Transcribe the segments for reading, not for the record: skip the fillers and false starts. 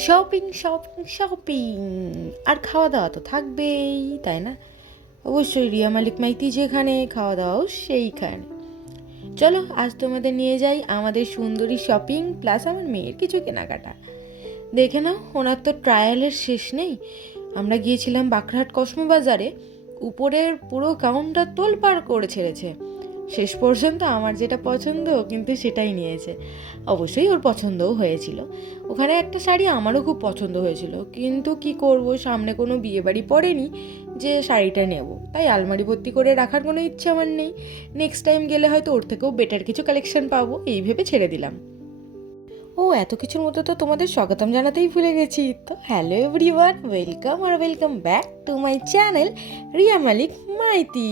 Shopping shopping shopping, আর খাওয়া দাওয়া তো থাকবেই, তাই না? অবশ্যই, রিয়া মালিক মাইতি যেখানে, খাওয়া দাওয়াও সেইখানে। চলো আজ তোমাদের নিয়ে যাই আমাদের সুন্দরী শপিং প্লাস আমার মেয়ের কিছু কেনাকাটা। দেখে নাও, ওনার তো ট্রায়ালের শেষ নেই। আমরা গিয়েছিলাম বাঁকড়াহাট কসমো বাজারে, উপরের পুরো কাউন্টার তোলপাড় করে ছেড়েছে। শেষ পর্যন্ত আমার যেটা পছন্দ কিন্তু সেটাই নিয়েছে। অবশ্যই ওর পছন্দও হয়েছিল। ওখানে একটা শাড়ি আমারও খুব পছন্দ হয়েছিল, কিন্তু কি করব, সামনে কোনো বিয়েবাড়ি পড়েনি যে শাড়িটা নেব, তাই আলমারি ভর্তি করে রাখার কোনো ইচ্ছা আমার নেই। নেক্সট টাইম গেলে হয়তো ওর থেকেও বেটার কিছু কালেকশন পাবো, এই ভেবে ছেড়ে দিলাম। ও, এত কিছুর মধ্যে তো তোমাদের স্বাগতম জানাতেই ভুলে গেছি। তো হ্যালো এভরিওয়ান, ওয়েলকাম আর welcome back to my channel Riya Malik Maiti.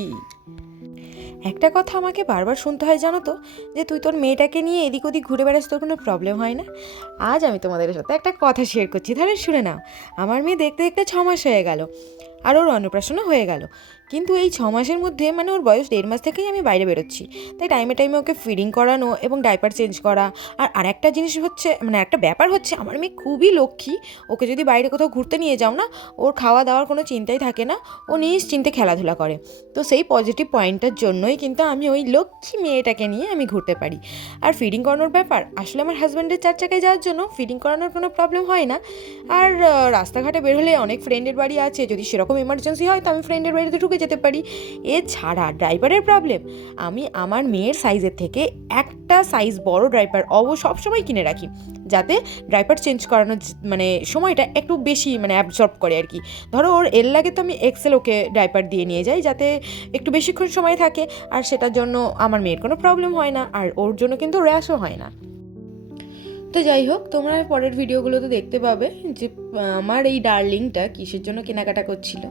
একটা কথা আমাকে বারবার শুনতে হয় জানো তো, যে তুই তোর মেয়েটাকে নিয়ে এদিক ওদিক ঘুরে বেড়াস, তোর কোনো প্রবলেম হয় না? আজ আমি তোমাদের সাথে একটা কথা শেয়ার করছি, তাহলে শুনে নাও। আমার মেয়ে দেখতে দেখতে 6 মাস হয়ে গেল, আর ওর অন্নপ্রাশনও হয়ে গেল। কিন্তু এই 6 মাসের মধ্যে মানে ওর বয়স 1.5 মাস থেকেই আমি বাইরে বেরোচ্ছি। তাই টাইমে টাইমে ওকে ফিডিং করানো এবং ডাইপার চেঞ্জ করা। আর আরেকটা জিনিস হচ্ছে, মানে একটা ব্যাপার হচ্ছে, আমার মেয়ে খুবই লক্ষ্মী। ওকে যদি বাইরে কোথাও ঘুরতে নিয়ে যাও না, ওর খাওয়া দাওয়ার কোনো চিন্তাই থাকে না, ও নিশ্চিন্তে খেলাধুলা করে। তো সেই পজিটিভ পয়েন্টটার জন্যই কিন্তু আমি ওই লক্ষ্মী মেয়েটাকে নিয়ে আমি ঘুরতে পারি। আর ফিডিং করানোর ব্যাপার, আসলে আমার হাজব্যান্ডের 4 চাকায় যাওয়ার জন্য ফিডিং করানোর কোনো প্রবলেম হয় না। আর রাস্তাঘাটে বের হলে অনেক ফ্রেন্ডের বাড়ি আছে, যদি সেরকম এমার্জেন্সি হয় তো আমি ফ্রেন্ডের বাড়িতে ঢুকে যেতে পারি। এছাড়া ড্রাইভারের প্রবলেম, আমি আমার মেয়ের সাইজের থেকে একটা সাইজ বড় ড্রাইভার সবসময় কিনে রাখি, যাতে ড্রাইভার চেঞ্জ করানোর মানে সময়টা একটু বেশি মানে অ্যাবজর্ব করে আর কি। ধরো ওর এল লাগে তো আমি এক্সেল ওকে ডাইপার দিয়ে নিয়ে যাই, যাতে একটু বেশিক্ষণ সময় থাকে, আর সেটার জন্য আমার মেয়ের কোনো প্রবলেম হয় না, আর ওর জন্য কিন্তু র্যাশও হয় না। তো যাই হোক, তোমরা পরের ভিডিওগুলো তো দেখতে পাবে যে আমার এই ডার্লিংটা কিসের জন্য কেনাকাটা করছিল।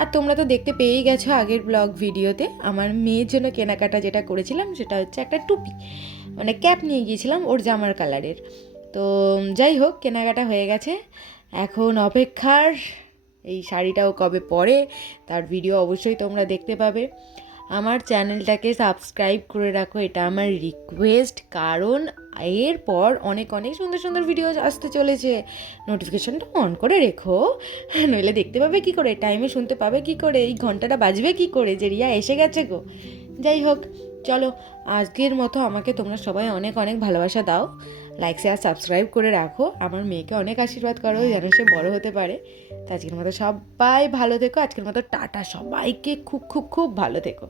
আর তোমরা তো দেখতে পেয়েই গেছো আগের ব্লগ ভিডিওতে আমার মেয়ের জন্য কেনাকাটা যেটা করেছিলাম সেটা হচ্ছে একটা টুপি, মানে ক্যাপ নিয়ে গিয়েছিলাম ওর জামার কালারের। তো যাই হোক, কেনাকাটা হয়ে গেছে, এখন অপেক্ষার এই শাড়িটাও কবে পরে তার ভিডিও অবশ্যই তোমরা দেখতে পাবে। আমার চ্যানেলটাকে সাবস্ক্রাইব করে রাখো, এটা আমার রিকোয়েস্ট, কারণ এরপর অনেক অনেক সুন্দর সুন্দর ভিডিও আসতে চলেছে। নোটিফিকেশনটা অন করে রেখো, নইলে দেখতে পাবে কি করে, টাইমে শুনতে পাবে কি করে, এই ঘন্টাটা বাজবে কি করে যে রিয়া এসে গেছে গো। যাই হোক, চলো আজকের মতো আমাকে তোমরা সবাই অনেক অনেক ভালোবাসা দাও, লাইক শেয়ার সাবস্ক্রাইব করে রাখো, আমার মেয়েকে অনেক আশীর্বাদ করো যেন সে বড় হতে পারে। তো আজকের মতো সবাই ভালো থেকো, আজকের মতো টাটা, সবাইকে খুব খুব খুব ভালো থেকো।